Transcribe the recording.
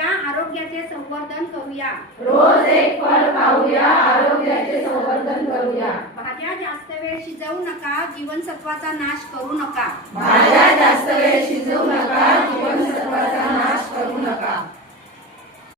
खाऊया, आरोग्याचे संवर्धन करूया. रोज एक फळ खाऊया, आरोग्याचे संवर्धन करूया. भाज्या जास्त वेळ शिजवू नका, जीवनसत्वाचा नाश करू नका. भाज्या